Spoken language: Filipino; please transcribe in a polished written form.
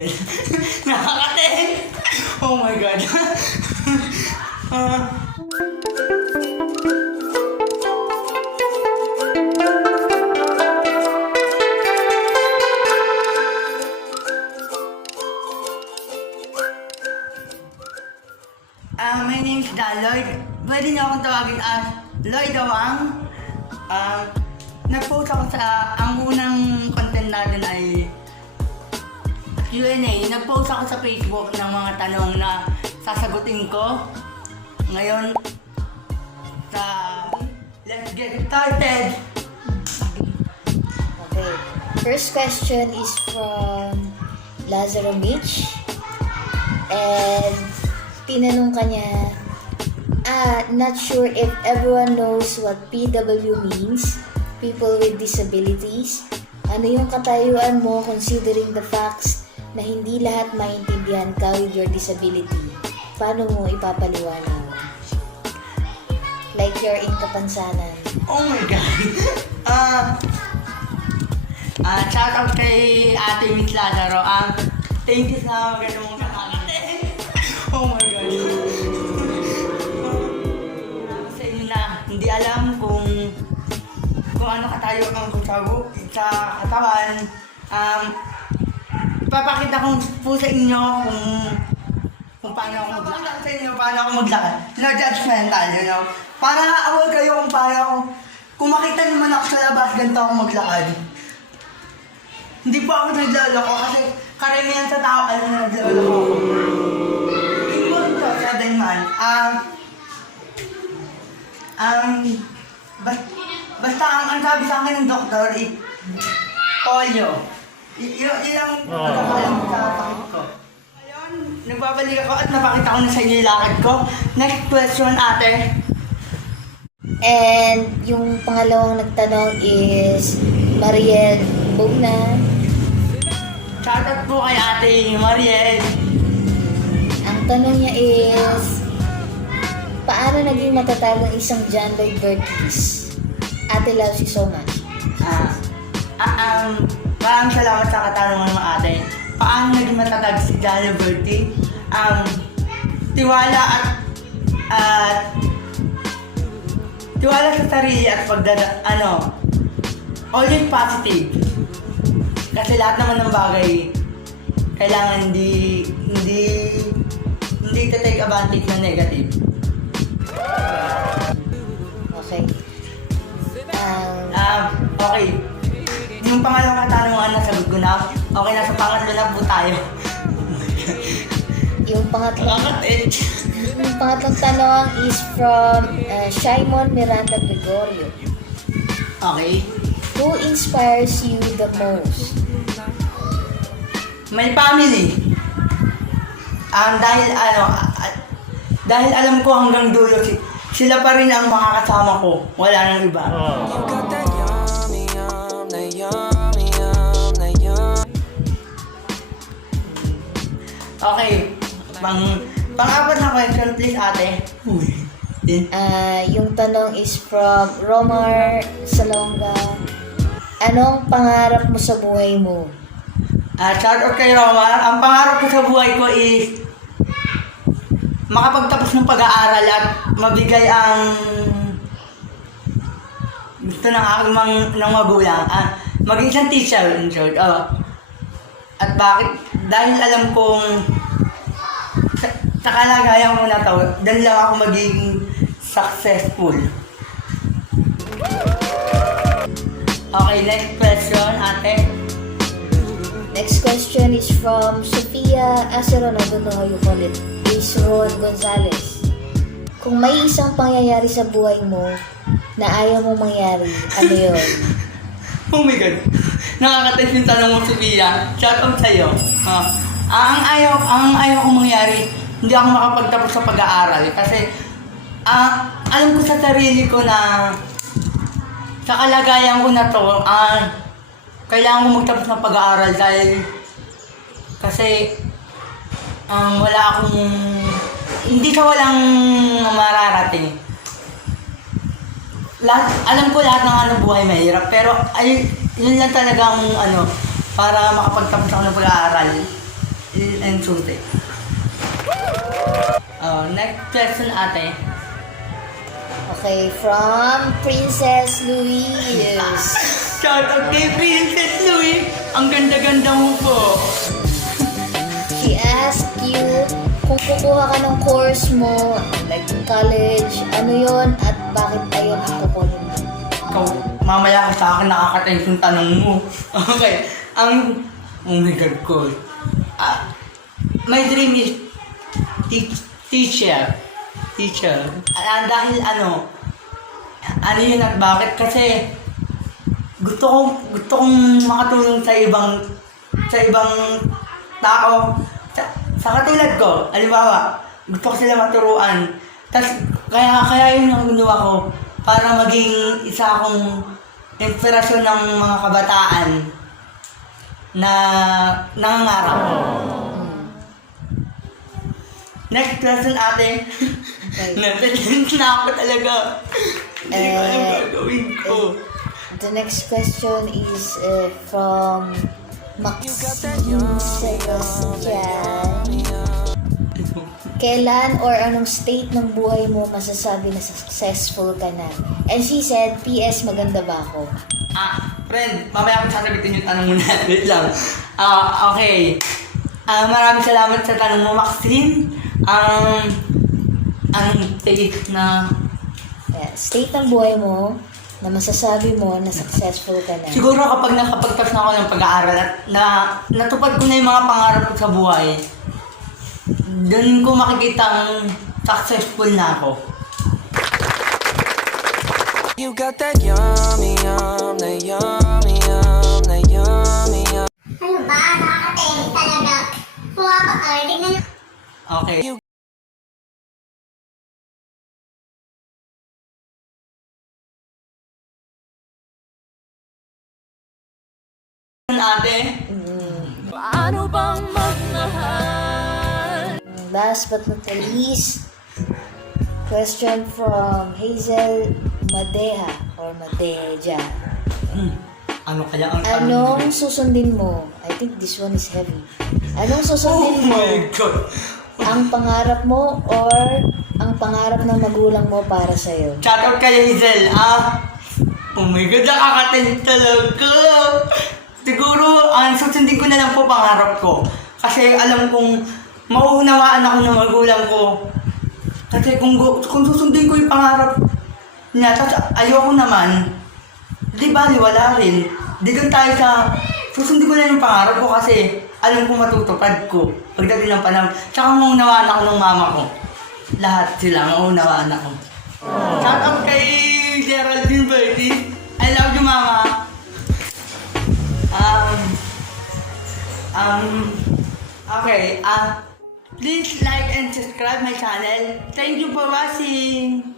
Nakakatin! Oh my God. Ah, my name is Dan Lloyd. Pwede niyo akong tawagin as Lloyd Awang. Nag-post ako sa, ang unang content natin ay Q&A. Nag-post ako sa Facebook ng mga tanong na sasagutin ko. Ngayon, let's get started! Okay. First question is from Lazaro Mitch. And tinanong kanya, not sure if everyone knows what PW means, people with disabilities. Ano yung katayuan mo considering the facts na hindi lahat maintindihan ka with your disability? Paano mo ipapaliwanag? Like you're in Kapansanan. Oh my God! Shout out kay Ate Miss Lazaro. Thank you sa maganda mong kakakatin. Oh my God! Sa inyo na hindi alam kung ano katayo ang kusago sa katawan. Ipapakita ko po sa inyo kung paano ako maglakad. Sa inyo paano ako maglakad. No judgmental, you know. Para awal kayo kung paano ako. Kung makita naman ako sa labas, ganito ako maglakad. Hindi po ako naglalako kasi karamihan sa tao alam na naglalako ako. Ingon ko sa man. Basta ang sabi sa akin ng doktor is polio. Yun ang pagkakalam sa sakit ko. Ngayon, nagbabalik ako at napakita ko na sa inyo yung lakad ko. Next question, ate. And yung pangalawang nagtanong is Mariel Bugna. Shoutout po kay ate Mariel. Ang tanong niya is, paano naging matatag ang isang John Lloyd Burtis? Ate loves you so much. Maraming salamat sa katanungan mo ate. Paano naging matatag si John Lloyd Burtis? Tiwala tiwala sa sarili at always positive. Kasi lahat naman ng bagay kailangan hindi to take advantage na negative. Okay. Okay. Yung pangalawang katanungan nasagot ko na. Okay, nasa pangatlo na po tayo. Yung pangatlong Nakakatit. tanong is from Shimon Miranda Gregorio. Okay. Who inspires you the most? My family. Dahil alam ko hanggang dulo sila pa rin ang makakasama ko. Wala nang iba. Okay. Pang-apat na question please ate. Yung tanong is from Romar Salonga. Anong pangarap mo sa buhay mo? Shout out kay Romar. Ang pangarap ko sa buhay ko is makapagtapos ng pag-aaral at mabigay ang gusto ng aking ng magulang. Maging isang teacher in short. At bakit? Dahil alam kong sa kalagayan ko na to, dahil lang ako maging successful. Okay, next question, ate. Next question is from Sofia Aceron. I don't know how you call it. Is Ron Gonzalez. Kung may isang pangyayari sa buhay mo na ayaw mong mangyari, ano yun? Oh my God. Nakakatas yung tanong mo, Sophia. Shout out sa'yo. Ang ayaw kong mangyari, hindi ako makapagtapos sa pag-aaral. Kasi, alam ko sa sarili ko na sa kalagayan ko na to, kailangan ko magtapos ng pag-aaral dahil kasi wala akong, hindi sa walang mararating. Alam ko lahat ng buhay mahirap, pero yun lang talagang para makapagtapos ako ng pag-aaral. susi. Next question, ate. Okay, from Princess Louise. Shout out kay Princess Louie. Ang ganda-ganda mo po. She asked you kung kukuha ka ng course mo, like college, ano yon at bakit ayon ang kukunin mo? Ikaw, mamaya ka sa akin nakaka-tense yung tanong mo. Okay. Oh my God, cool. My dream is teacher. Dahil ano yun at bakit? Kasi gusto kong makatulong sa ibang tao. Sa katulad ko, halimbawa, gusto ko sila maturuan. Kaya yun ang ginawa ko para maging isa akong inspirasyon ng mga kabataan na nangangarap. Next question, ate. Okay. Natatense na ako talaga. Hindi ko alam gagawin ko. The next question is from Maxine Sebastian. Kailan or anong state ng buhay mo masasabi na successful ka na? And she said, PS, maganda ba ako? Friend, mamaya akong sasagutin yung tanong mo na. Wait lang. Okay. Maraming salamat sa tanong mo, Maxine. Ang state na... Yeah, state ng buhay mo na masasabi mo na successful ka na. Siguro kapag nakapagtas na ako ng pag-aaral at natupad ko na yung mga pangarap ko sa buhay, doon ko makikita successful na ako. You got that yummy, that yummy, that yummy, Ano ba? Nakakatense talaga. Tingnan nyo. Okay. Ate, Paano bang magmahal? Last but not the least, question from Hazel Madeja or Madeja. ano kaya ang tanong? Anong susundin mo? I think this one is heavy. Anong Oh susundin mo? my God! Ang pangarap mo or ang pangarap ng magulang mo para sa'yo? Shout out kay Hazel, Oh my God, nakakatense talaga! Siguro, susundin ko na lang po pangarap ko. Kasi alam kong mauunawaan ako ng magulang ko. Kasi kung susundin ko yung pangarap niya, tapos ayoko naman, di ba, wala rin. Di gan tayo sa, susundin ko na yung pangarap ko kasi alam kong matutupad ko. Pagdating ng panahon, tsaka maunawaan ako ng mama ko. Lahat sila, maunawaan ako. Shout out kay Geraldine Bertie. I love you, mama. Okay, please like and subscribe my channel. Thank you for watching.